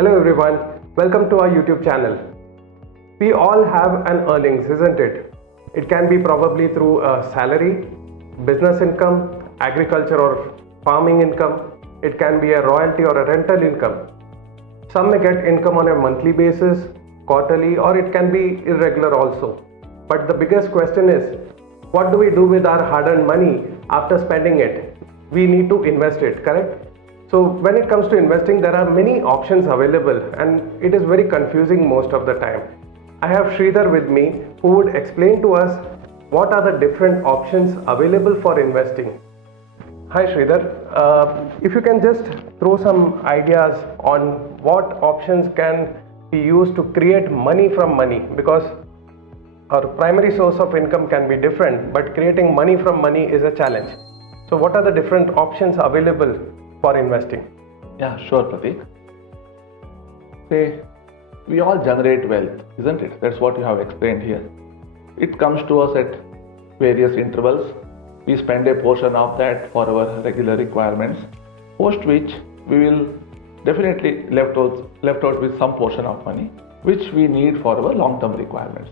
Hello everyone, welcome to our YouTube channel. We all have an earnings, isn't it? It can be probably through a salary, business income, agriculture or farming income. It can be a royalty or a rental income. Some may get income on a monthly basis, quarterly, or it can be irregular also. But the biggest question is, what do we do with our hard-earned money after spending it? We need to invest it, correct? So when it comes to investing, there are many options available and it is very confusing most of the time. I have Sridhar with me who would explain to us what are the different options available for investing. Hi Sridhar, if you can just throw some ideas on what options can be used to create money from money, because our primary source of income can be different, but creating money from money is a challenge. So what are the different options available for investing? Yeah, sure, Pratik. Say, we all generate wealth, isn't it? That's what you have explained here. It comes to us at various intervals. We spend a portion of that for our regular requirements, post which we will definitely left out with some portion of money which we need for our long-term requirements.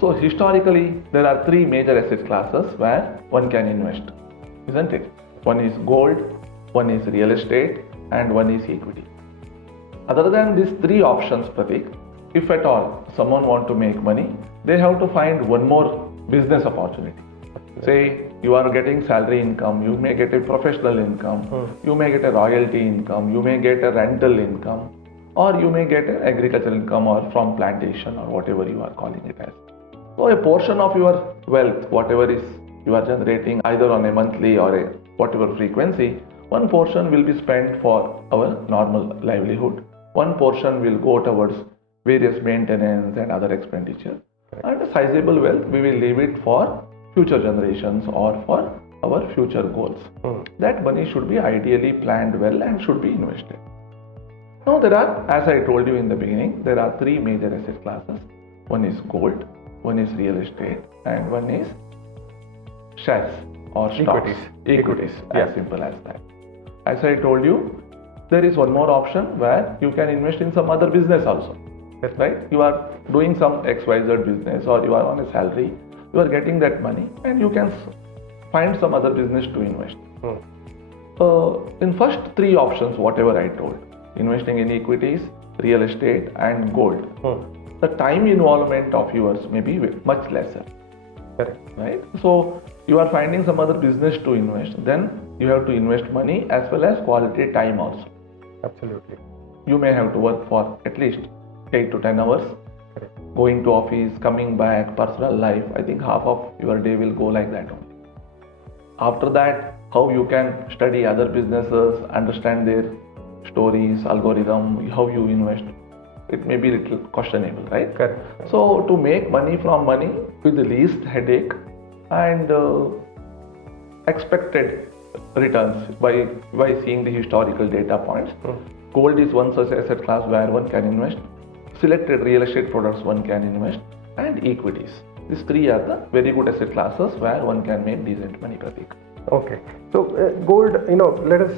So historically, there are three major asset classes where one can invest, isn't it? One is gold, one is real estate, and one is equity. Other than these three options, Pratik, if at all someone want to make money, they have to find one more business opportunity. Say you are getting salary income, you may get a professional income, you may get a royalty income, you may get a rental income, or you may get an agricultural income or from plantation or whatever you are calling it as. So a portion of your wealth, whatever is you are generating either on a monthly or a whatever frequency, one portion will be spent for our normal livelihood. One portion will go towards various maintenance and other expenditure. And a sizable wealth, we will leave it for future generations or for our future goals. That money should be ideally planned well and should be invested. Now there are, as I told you in the beginning, there are three major asset classes. One is gold, one is real estate, and one is shares or stocks. Equities. As simple as that. As I told you, there is one more option where you can invest in some other business also. That's right. You are doing some XYZ business or you are on a salary, you are getting that money and you can find some other business to invest. In first three options, whatever I told, investing in equities, real estate and gold, the time involvement of yours may be much lesser. Correct. Right? So you are finding some other business to invest, then you have to invest money as well as quality time also. Absolutely. You may have to work for at least 8 to 10 hours. Correct. Going to office, coming back, personal life, I think half of your day will go like that only. After that, how you can study other businesses, understand their stories, algorithm, how you invest, it may be a little questionable, right? Correct. So to make money from money with the least headache and expected returns by seeing the historical data points, gold is one such asset class where one can invest. Selected real estate products one can invest, and equities. These three are the very good asset classes where one can make decent money, Pratik. Okay. So gold, let us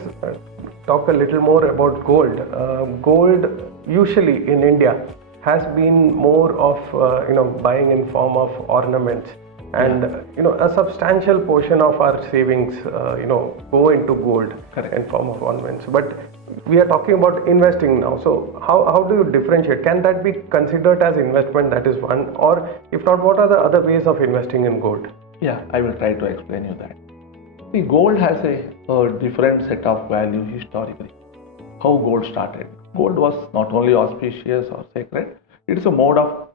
talk a little more about gold. Gold usually in India has been more of buying in form of ornaments, and a substantial portion of our savings go into gold. Correct. In form of ornaments. But we are talking about investing now. So how do you differentiate? Can that be considered as investment? That is one. Or if not, what are the other ways of investing in gold? Yeah, I will try to explain you that. See, gold has a different set of value historically. How gold started. Gold was not only auspicious or sacred, it is a mode of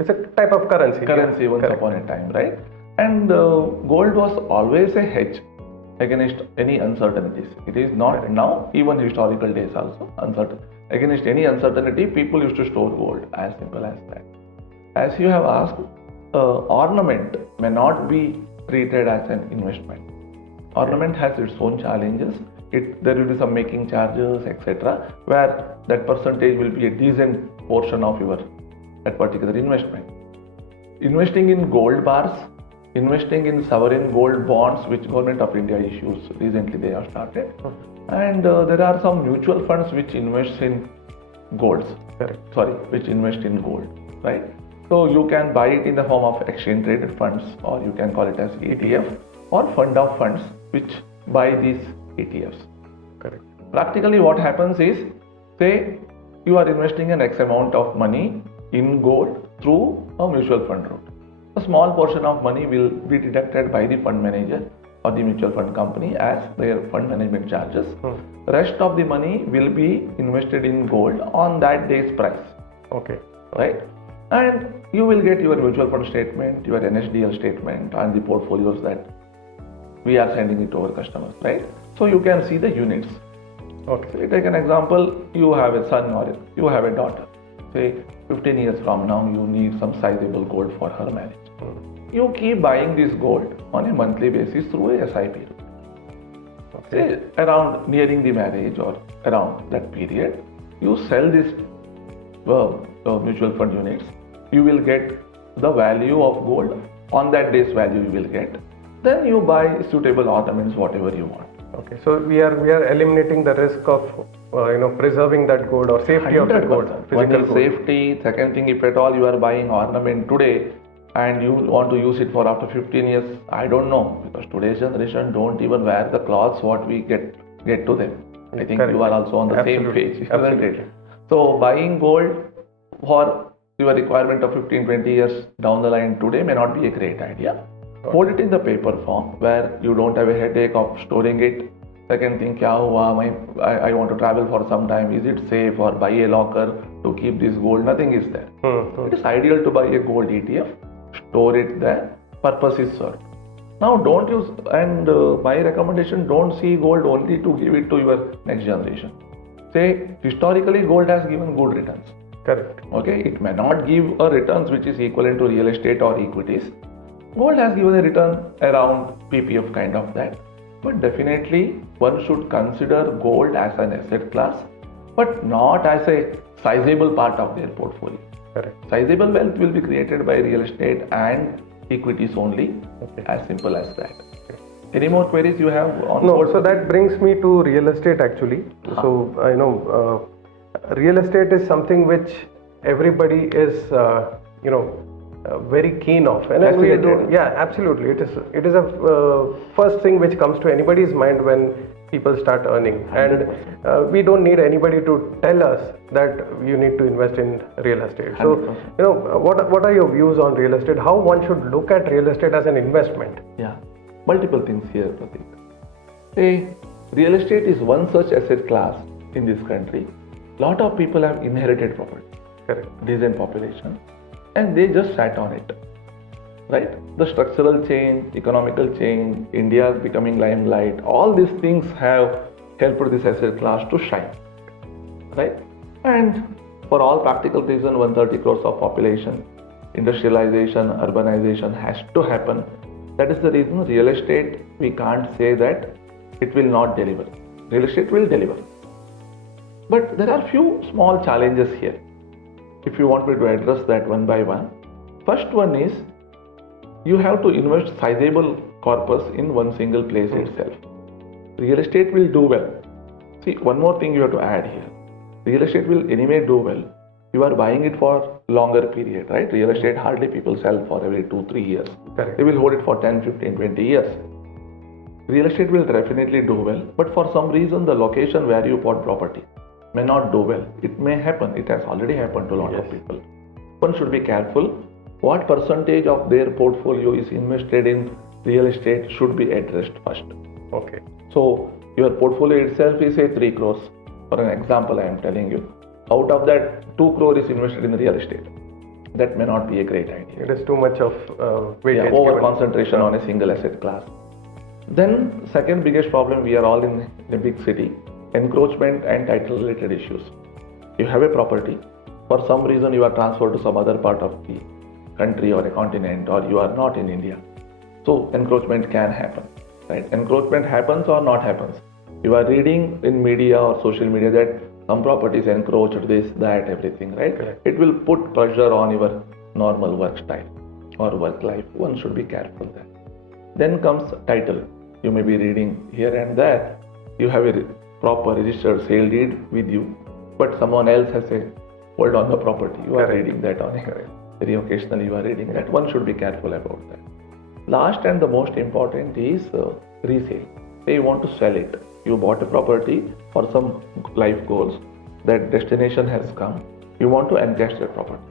It's a type of currency. Once upon a time, right? And gold was always a hedge against any uncertainties. It is not now, even historical days also, uncertain. Against any uncertainty, people used to store gold, as simple as that. As you have asked, ornament may not be treated as an investment. Ornament has its own challenges. There will be some making charges, etc., where that percentage will be a decent portion of your that particular investment. Investing in gold bars, investing in sovereign gold bonds, which Government of India issues recently, they have started, and there are some mutual funds which invest in golds. Correct. Sorry, which invest in gold, right? So you can buy it in the form of exchange traded funds, or you can call it as ETF or fund of funds which buy these ETFs. Correct. Practically what happens is, say you are investing an X amount of money in gold through a mutual fund route. A small portion of money will be deducted by the fund manager or the mutual fund company as their fund management charges. Rest of the money will be invested in gold on that day's price. Okay. Right? And you will get your mutual fund statement, your NSDL statement, and the portfolios that we are sending it to our customers, right? So you can see the units. Okay. So take an example, you have a son or you have a daughter. Say 15 years from now, you need some sizable gold for her marriage. You keep buying this gold on a monthly basis through a SIP route. Say around nearing the marriage or around that period, you sell this mutual fund units. You will get the value of gold on that day's value you will get. Then you buy suitable ornaments, whatever you want. Okay, so we are eliminating the risk of preserving that gold or safety of that gold. 100%. One is safety. Second thing, if at all you are buying ornament today and you want to use it for after 15 years, I don't know, because today's generation don't even wear the clothes what we get to them. I think Correct. you are also on the same Absolutely. page, isn't Absolutely. it? So buying gold for your requirement of 15-20 years down the line today may not be a great idea. Hold it in the paper form where you don't have a headache of storing it. Second thing, kya hua, I want to travel for some time. Is it safe, or buy a locker to keep this gold? Nothing is there. It is ideal to buy a gold ETF, store it there, purpose is served. Now don't use, and my recommendation, don't see gold only to give it to your next generation. Say historically gold has given good returns. Correct. Okay, it may not give a returns which is equivalent to real estate or equities. Gold has given a return around PPF kind of that. But definitely one should consider gold as an asset class, but not as a sizable part of their portfolio. Correct. Sizable wealth will be created by real estate and equities only. Okay. As simple as that. Any more queries you have on No, gold? so that brings me to real estate actually. So I know real estate is something which everybody is very keen of, and then Fascinated. yeah, absolutely. It is a first thing which comes to anybody's mind when people start earning, and we don't need anybody to tell us that you need to invest in real estate. So 100%. what are your views on real estate? How one should look at real estate as an investment? Yeah, multiple things here, Pratik. Say, real estate is one such asset class in this country. Lot of people have inherited property. Correct. Decent population, and they just sat on it, right? The structural change, economical change, India becoming limelight, all these things have helped this asset class to shine, right? And for all practical reasons, 130 crores of population, industrialization, urbanization has to happen. That is the reason real estate, we can't say that it will not deliver. Real estate will deliver. But there are few small challenges here. If you want me to address that one by one, first one is you have to invest sizable corpus in one single place itself. Real estate will do well. See, one more thing you have to add here. Real estate will anyway do well. You are buying it for longer period, right? Real estate hardly people sell for every 2-3 years. Correct. They will hold it for 10, 15, 20 years. Real estate will definitely do well, but for some reason the location where you bought property may not do well. It may happen. It has already happened to a lot of people. One should be careful. What percentage of their portfolio is invested in real estate should be addressed first. Okay. So your portfolio itself is say 3 crores. For an example, I am telling you. Out of that, 2 crore is invested in real estate. That may not be a great idea. It is too much of weightage. Over given. concentration on a single asset class. Then second biggest problem, we are all in a big city. Encroachment and title related issues. You have a property, for some reason you are transferred to some other part of the country or a continent, or you are not in India. So encroachment can happen, right? Encroachment happens or not happens. You are reading in media or social media that some properties encroached, this, that, everything, right? Correct. It will put pressure on your normal work style or work life. One should be careful there. Then comes title. You may be reading here and there. You have a proper registered sale deed with you. but someone else has a hold on the property. You are Correct. reading that on a very occasionally you are reading that. One should be careful about that. Last and the most important is resale. Say you want to sell it. You bought a property for some life goals. That destination has come. You want to encash that property.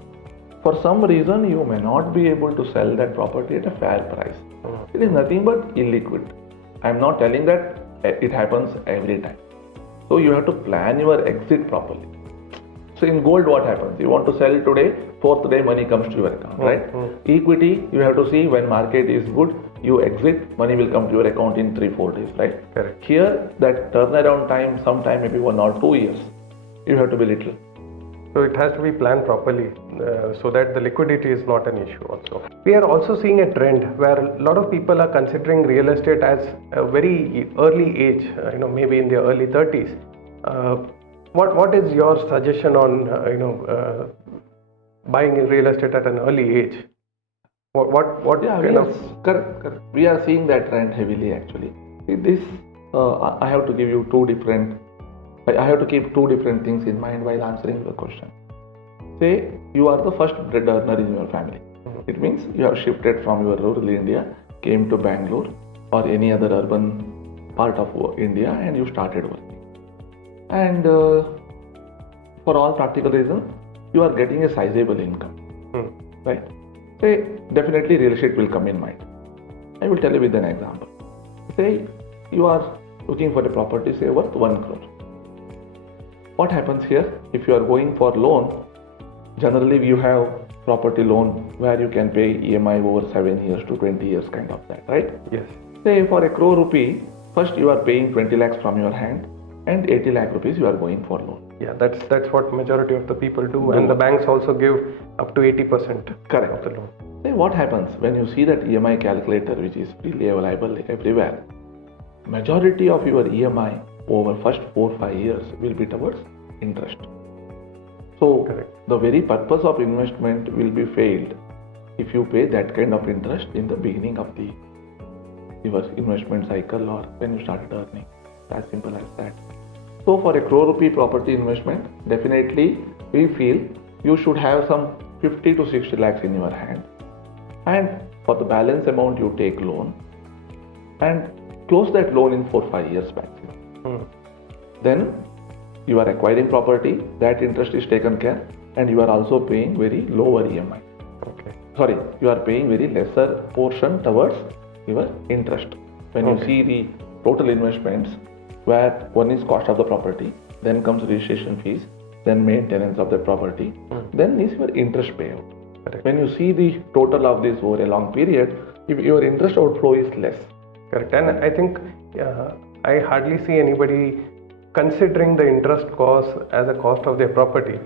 For some reason, you may not be able to sell that property at a fair price. It is nothing but illiquid. I am not telling that it happens every time. So you have to plan your exit properly. So in gold, what happens? You want to sell today, fourth day money comes to your account, right? Equity, you have to see when market is good, you exit, money will come to your account in 3-4 days, right? Correct. Here, that turnaround time, sometime maybe 1 or 2 years, you have to be little. So it has to be planned properly so that the liquidity is not an issue also. We are also seeing a trend where a lot of people are considering real estate as a very early age, maybe in their early 30s. What is your suggestion on buying real estate at an early age? What Yeah, kind of correct. We are seeing that trend heavily actually. See, this I have to give you I have to keep two different things in mind while answering your question. Say you are the first bread earner in your family. It means you have shifted from your rural India, came to Bangalore or any other urban part of India, and you started working. And for all practical reasons, you are getting a sizable income, right? Say definitely real estate will come in mind. I will tell you with an example. Say you are looking for a property, say worth 1 crore. What happens here? If you are going for loan, generally you have property loan where you can pay EMI over 7 years to 20 years kind of that, right? Yes. Say for 1 crore rupee, first you are paying 20 lakhs from your hand and 80 lakh rupees you are going for loan. Yeah, that's what majority of the people do, and the banks also give up to 80% Correct. of the loan. Say what happens when you see that EMI calculator which is freely available everywhere. Majority of your EMI over first 4-5 years will be towards interest. So Correct. the very purpose of investment will be failed if you pay that kind of interest in the beginning of your investment cycle or when you started earning. As simple as that. So for 1 crore rupee property investment, definitely we feel you should have some 50 to 60 lakhs in your hand, and for the balance amount you take loan and close that loan in 4-5 years maximum. Then you are acquiring property, that interest is taken care, and you are also paying very lower EMI. Okay. Sorry, you are paying very lesser portion towards your interest. When you see the total investments, where one is cost of the property, then comes registration fees, then maintenance of the property, then is your interest payout. Correct. When you see the total of this over a long period, if your interest outflow is less. Correct. And I think I hardly see anybody considering the interest cost as a cost of their property.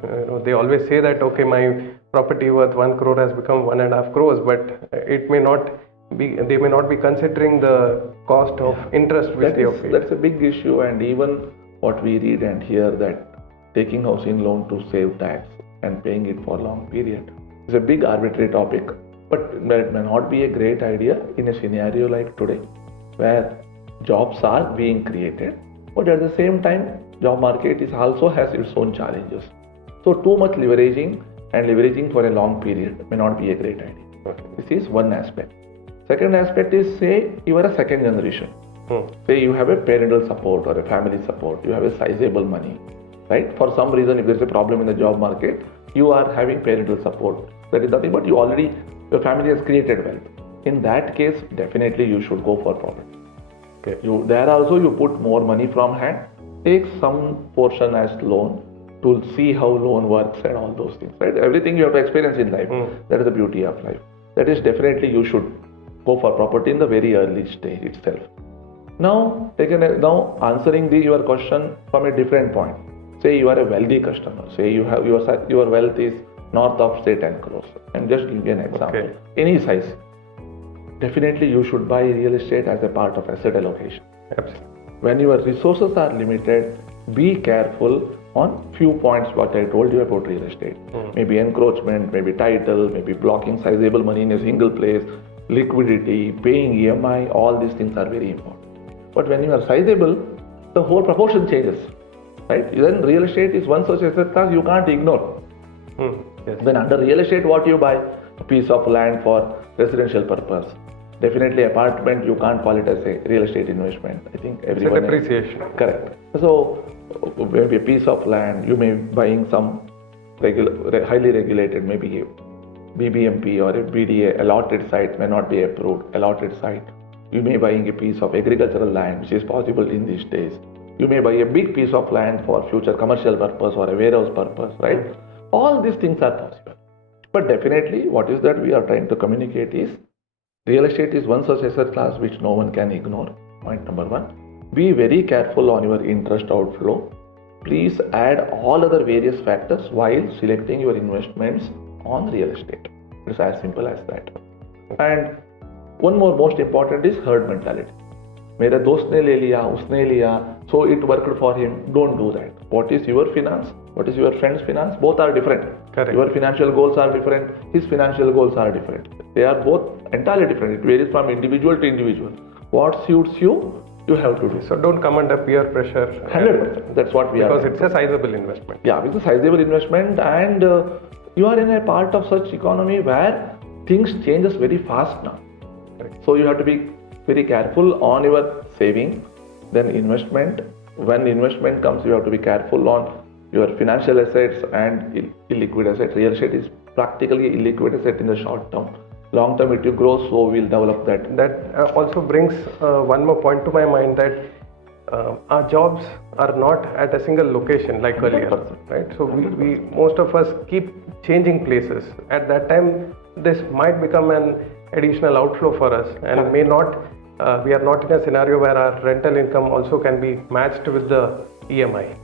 They always say that, okay, my property worth 1 crore has become 1.5 crores, but they may not be considering the cost of interest which they have paid. That's a big issue, and even what we read and hear that taking housing loan to save tax and paying it for a long period is a big arbitrary topic, but it may not be a great idea in a scenario like today where jobs are being created, but at the same time job market also has its own challenges. So too much leveraging for a long period may not be a great idea. Okay. This is one aspect. Second aspect is, say you are a second generation. Say you have a parental support or a family support, you have a sizable money, right? For some reason, if there is a problem in the job market, you are having parental support. That is nothing but your family has created wealth. In that case, definitely you should go for property. Okay. There also you put more money from hand, take some portion as loan to see how loan works and all those things, right? Everything you have to experience in life. That is the beauty of life. That is definitely you should go for property in the very early stage itself. Now answering your question from a different point. Say you are a wealthy customer. Say you have your wealth is north of say 10 crores. I'm just giving you an example. Okay. Any size. Definitely you should buy real estate as a part of asset allocation. Absolutely. When your resources are limited, be careful on few points what I told you about real estate. Maybe encroachment, maybe title, maybe blocking sizable money in a single place, liquidity, paying EMI, all these things are very important. But when you are sizable, the whole proportion changes. right? Then real estate is one such asset class you can't ignore. Yes. Then under real estate, what you buy? A piece of land for residential purpose. Definitely apartment, you can't call it as a real estate investment. I think It's a everyone. depreciation. Correct. So maybe a piece of land, you may be buying some highly regulated, maybe a BBMP or a BDA allotted site may not be approved. Allotted site. You may buying a piece of agricultural land, which is possible in these days. You may buy a big piece of land for future commercial purpose or a warehouse purpose, right? All these things are possible. But definitely, what is that we are trying to communicate is real estate is one such asset class which no one can ignore. Point number one. Be very careful on your interest outflow. Please add all other various factors while selecting your investments on real estate. It's as simple as that. And one more most important is herd mentality. मेरे दोस्त ने ले लिया, उसने लिया, so it worked for him. Don't do that. What is your finance? What is your friend's finance? Both are different. Correct. Your financial goals are different. His financial goals are different. They are both entirely different. It varies from individual to individual. What suits you, you have to do. So don't come under peer pressure. 100%. That's what we are. Because it's a sizable investment. Yeah, it's a sizable investment, and you are in a part of such economy where things changes very fast now. Correct. So you have to be very careful on your saving, then investment. When investment comes, you have to be careful on your financial assets and illiquid assets. Real estate is practically illiquid asset in the short term. Long term, it will grow, so we'll develop that. That also brings one more point to my mind, that our jobs are not at a single location like earlier, 100%. right? So we most of us keep changing places. At that time, this might become an additional outflow for us, and may not. We are not in a scenario where our rental income also can be matched with the EMI.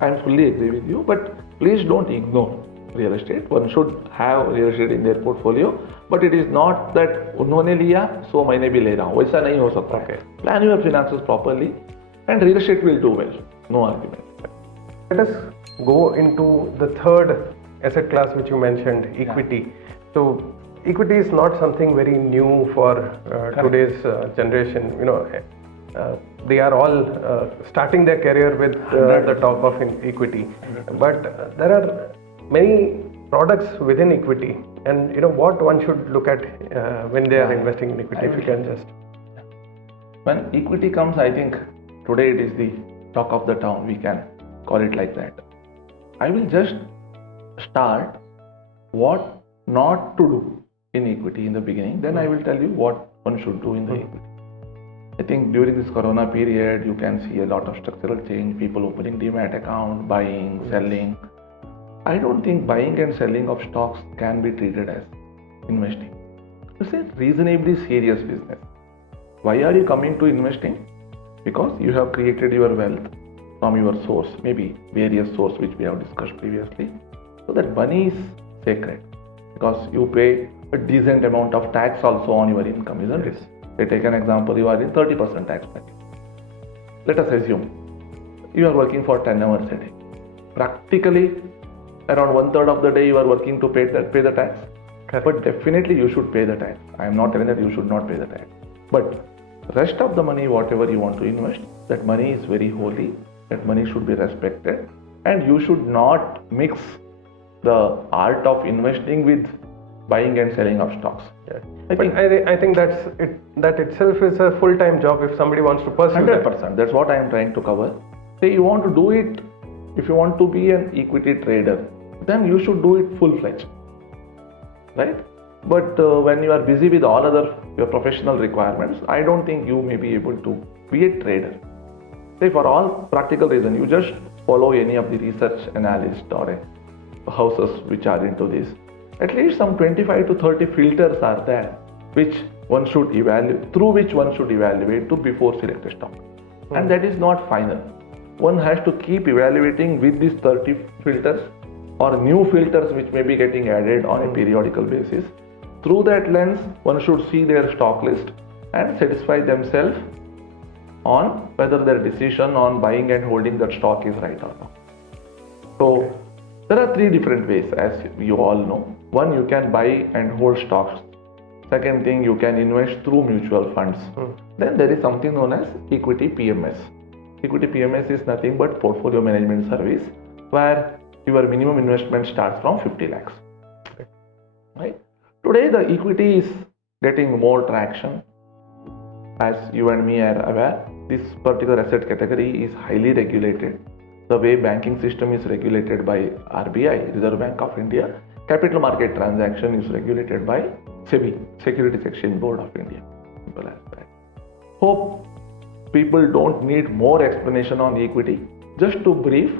I fully agree with you, but please don't ignore real estate. One should have real estate in their portfolio, but it is not that उन्होंने लिया so मैंने भी ले रहा हूँ. वैसा नहीं हो सकता. Okay. Plan your finances properly, and real estate will do well. No argument. Let us go into the third asset class which you mentioned, equity. So equity is not something very new for today's generation. You know, they are all starting their career with the talk of equity. But there are many products within equity, and you know what one should look at when they are investing in equity. If you can just. When equity comes, I think today it is the talk of the town. We can call it like that. I will just start what not to do in equity in the beginning. Then I will tell you what one should do in the equity. I think during this corona period, you can see a lot of structural change, people opening demat account, buying, selling. I don't think buying and selling of stocks can be treated as investing. It's a reasonably serious business. Why are you coming to investing? Because you have created your wealth from your source, maybe various sources which we have discussed previously. So that money is sacred, because you pay a decent amount of tax also on your income, isn't it? Let's take an example, you are in 30% tax bracket. Let us assume you are working for 10 hours a day. Practically, around 1/3 of the day you are working to pay the tax. Correct. But definitely you should pay the tax. I am not telling that you should not pay the tax. But rest of the money, whatever you want to invest, that money is very holy. That money should be respected, and you should not mix the art of investing with buying and selling of stocks. Yeah. I think that's it. That itself is a full-time job if somebody wants to pursue 100%. that. That's what I am trying to cover. Say you want to do it, if you want to be an equity trader, then you should do it full-fledged, right? But when you are busy with all other your professional requirements, I don't think you may be able to be a trader. Say for all practical reason, you just follow any of the research analyst or houses which are into this. At least some 25 to 30 filters are there which one should evaluate, through which one should evaluate to before select a stock. And that is not final. One has to keep evaluating with these 30 filters or new filters which may be getting added on a periodical basis. Through that lens, one should see their stock list and satisfy themselves on whether their decision on buying and holding that stock is right or not. So there are three different ways, as you all know. One, you can buy and hold stocks. Second thing, you can invest through mutual funds. Then there is something known as equity PMS. Equity PMS is nothing but portfolio management service where your minimum investment starts from 50 lakhs. Right? Today the equity is getting more traction. As you and me are aware, this particular asset category is highly regulated. The way banking system is regulated by RBI, Reserve Bank of India, capital market transaction is regulated by SEBI, Securities Exchange Board of India. Simple as that. Hope people don't need more explanation on equity. Just to brief,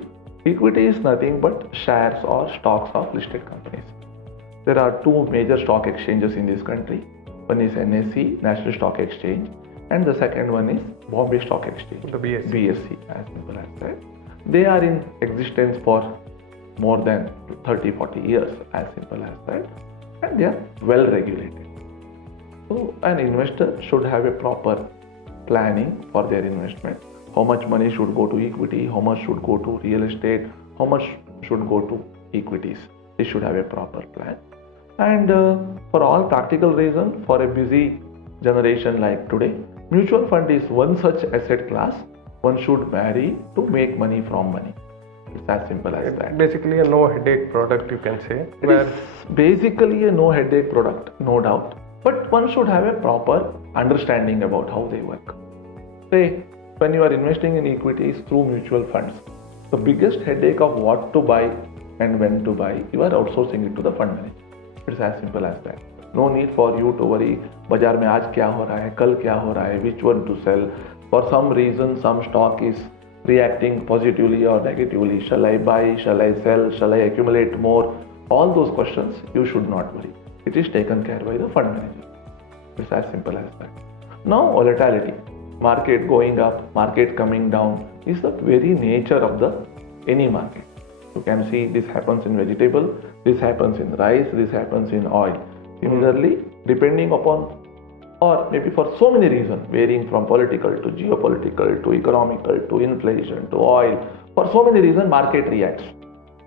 equity is nothing but shares or stocks of listed companies. There are two major stock exchanges in this country. One is NSE, National Stock Exchange, and the second one is Bombay Stock Exchange, the BSE. BSE, as simple as that. They are in existence for more than 30-40 years, as simple as that, and they are well regulated. So an investor should have a proper planning for their investment. How much money should go to equity, how much should go to real estate, how much should go to equities. They should have a proper plan. And for all practical reasons, for a busy generation like today, mutual fund is one such asset class one should marry to make money from money. It's as simple as that. Basically a no headache product, you can say. It is basically a no headache product, no doubt. But one should have a proper understanding about how they work. Say, when you are investing in equities through mutual funds, the biggest headache of what to buy and when to buy, you are outsourcing it to the fund manager. It's as simple as that. No need for you to worry, बाजार में आज क्या हो रहा है, कल क्या हो रहा है, which one to sell. For some reason, some stock is reacting positively or negatively. Shall I buy? Shall I sell? Shall I accumulate more? All those questions you should not worry. It is taken care by the fund manager. It's as simple as that. Now volatility, market going up, market coming down is the very nature of the any market. You can see this happens in vegetable, this happens in rice, this happens in oil. Similarly, depending upon or maybe for so many reasons, varying from political to geopolitical to economical to inflation to oil, for so many reasons market reacts.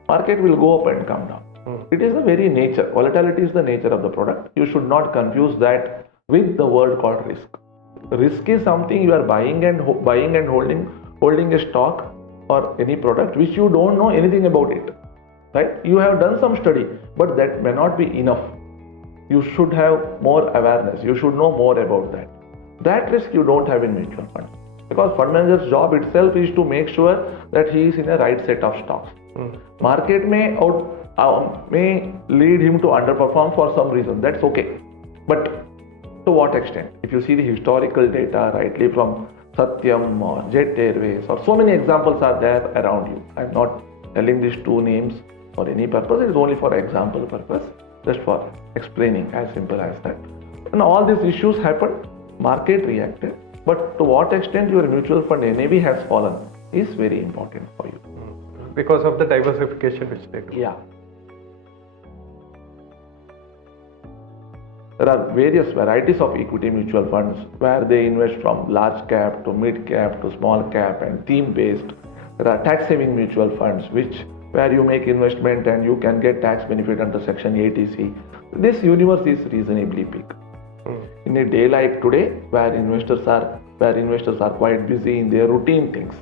Market will go up and come down. It is the very nature. Volatility is the nature of the product. You should not confuse that with the word called risk. Risk is something you are buying and holding a stock or any product which you don't know anything about it. Right? You have done some study, but that may not be enough. You should have more awareness. You should know more about that. That risk you don't have in mutual funds. Because fund manager's job itself is to make sure that he is in a right set of stocks. Market may lead him to underperform for some reason. That's okay. But to what extent? If you see the historical data rightly from Satyam or Jet Airways or so many examples are there around you. I'm not telling these two names for any purpose. It is only for example purpose. Just for explaining, as simple as that. And all these issues happened, market reacted, but to what extent your mutual fund NAV has fallen is very important for you. Because of the diversification which they do. Yeah. There are various varieties of equity mutual funds where they invest from large cap to mid cap to small cap and theme based. There are tax saving mutual funds where you make investment and you can get tax benefit under section 80C. This universe is reasonably big. In a day like today, where investors are quite busy in their routine things,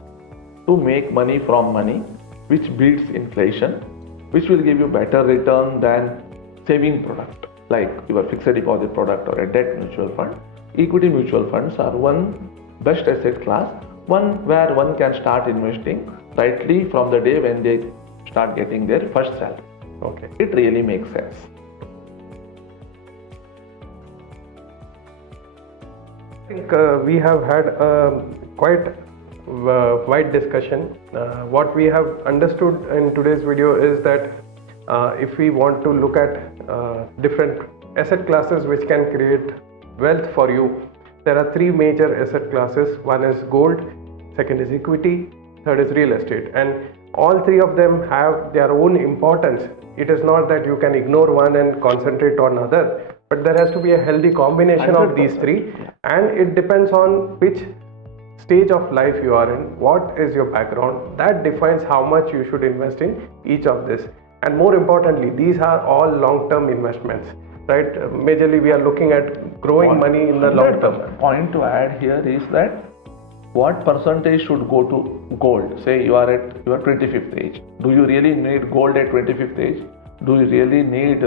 to make money from money, which beats inflation, which will give you better return than saving product, like your fixed deposit product or a debt mutual fund. Equity mutual funds are one best asset class, one where one can start investing rightly from the day when they start getting their first salary. Okay. It really makes sense. I think we have had quite wide discussion. What we have understood in today's video is that if we want to look at different asset classes which can create wealth for you, there are three major asset classes. One is gold, second is equity, third is real estate, and all three of them have their own importance. It is not that you can ignore one and concentrate on other, but there has to be a healthy combination 100%. of these three, and it depends on which stage of life you are in, what is your background. That defines how much you should invest in each of this. And more importantly, these are all long-term investments, right? Majorly we are looking at growing money in the long term. Point to add here is that what percentage should go to gold? Say you are at your 25th age. Do you really need gold at 25th age? Do you really need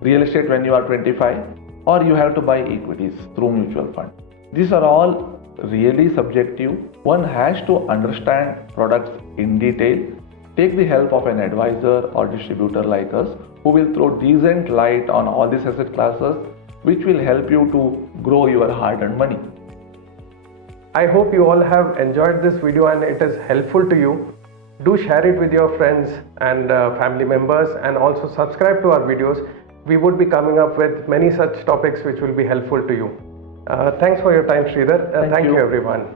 real estate when you are 25? Or you have to buy equities through mutual fund? These are all really subjective. One has to understand products in detail. Take the help of an advisor or distributor like us who will throw decent light on all these asset classes, which will help you to grow your hard-earned money. I hope you all have enjoyed this video and it is helpful to you. Do share it with your friends and family members, and also subscribe to our videos. We would be coming up with many such topics which will be helpful to you. Thanks for your time, Sridhar. Thank you everyone.